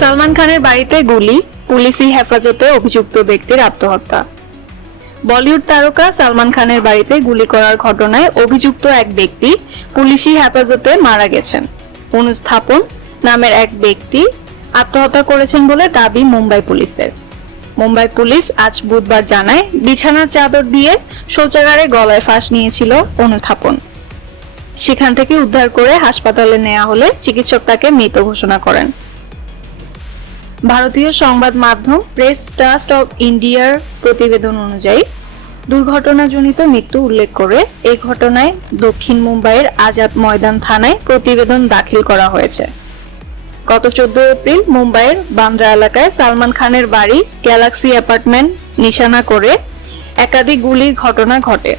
সালমান খানের বাড়িতে গুলি, পুলিশি হেফাজতে অভিযুক্ত ব্যক্তির আত্মহত্যা। বলিউড তারকা সালমান খানের বাড়িতে গুলি করার ঘটনায় অভিযুক্ত এক ব্যক্তি পুলিশি হেফাজতে মারা গেছেন। অনুজ থাপন নামের এক ব্যক্তি আত্মহত্যা করেছেন বলে দাবি মুম্বাই পুলিশের। মুম্বাই পুলিশ আজ বুধবার জানায়, বিছানার চাদর দিয়ে শৌচাগারে গলায় ফাঁস নিয়েছিল অনুজ থাপন। সেখান থেকে উদ্ধার করে হাসপাতালে নেওয়া হলে চিকিৎসক তাকে মৃত ঘোষণা করেন। ভারতীয় সংবাদ মাধ্যম প্রেস ট্রাস্ট অব ইন্ডিয়ার প্রতিবেদন অনুযায়ী দুর্ঘটনাজনিত মৃত্যু উল্লেখ করে এই ঘটনায় দক্ষিণ মুম্বাইয়ের আজাদ ময়দান থানায় প্রতিবেদন দাখিল করা হয়েছে। গত 14 এপ্রিল মুম্বাইয়ের বান্দ্রা এলাকায় সালমান খানের বাড়ি গ্যালাক্সি অ্যাপার্টমেন্ট নিশানা করে একাধিক গুলির ঘটনা ঘটে।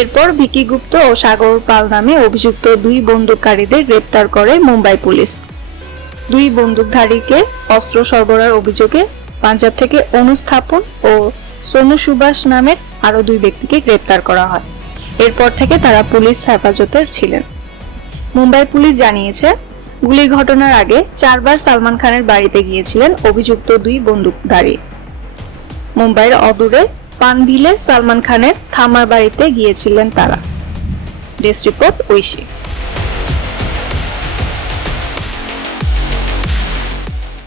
এরপর ভিকি গুপ্ত ও সাগর পাল নামে অভিযুক্ত দুই বন্দুকধারীদের গ্রেপ্তার করে মুম্বাই পুলিশ। দুই বন্দুকধারীকে অস্ত্র সরবরাহের অভিযোগে পাঞ্জাব থেকে অনুজ থাপন ও সোনু সুভাষ নামের আরো দুই ব্যক্তিকে গ্রেপ্তার করা হয়। এরপর থেকে তারা পুলিশ হেফাজতে ছিলেন। মুম্বাই পুলিশ জানিয়েছে, গুলির ঘটনার আগে 4 বার সালমান খানের বাড়িতে গিয়েছিলেন অভিযুক্ত দুই বন্দুকধারী। মুম্বাইয়ের অদূরে পানভিলে সালমান খানের থামার বাড়িতে গিয়েছিলেন তারা। Desk report, Oishi.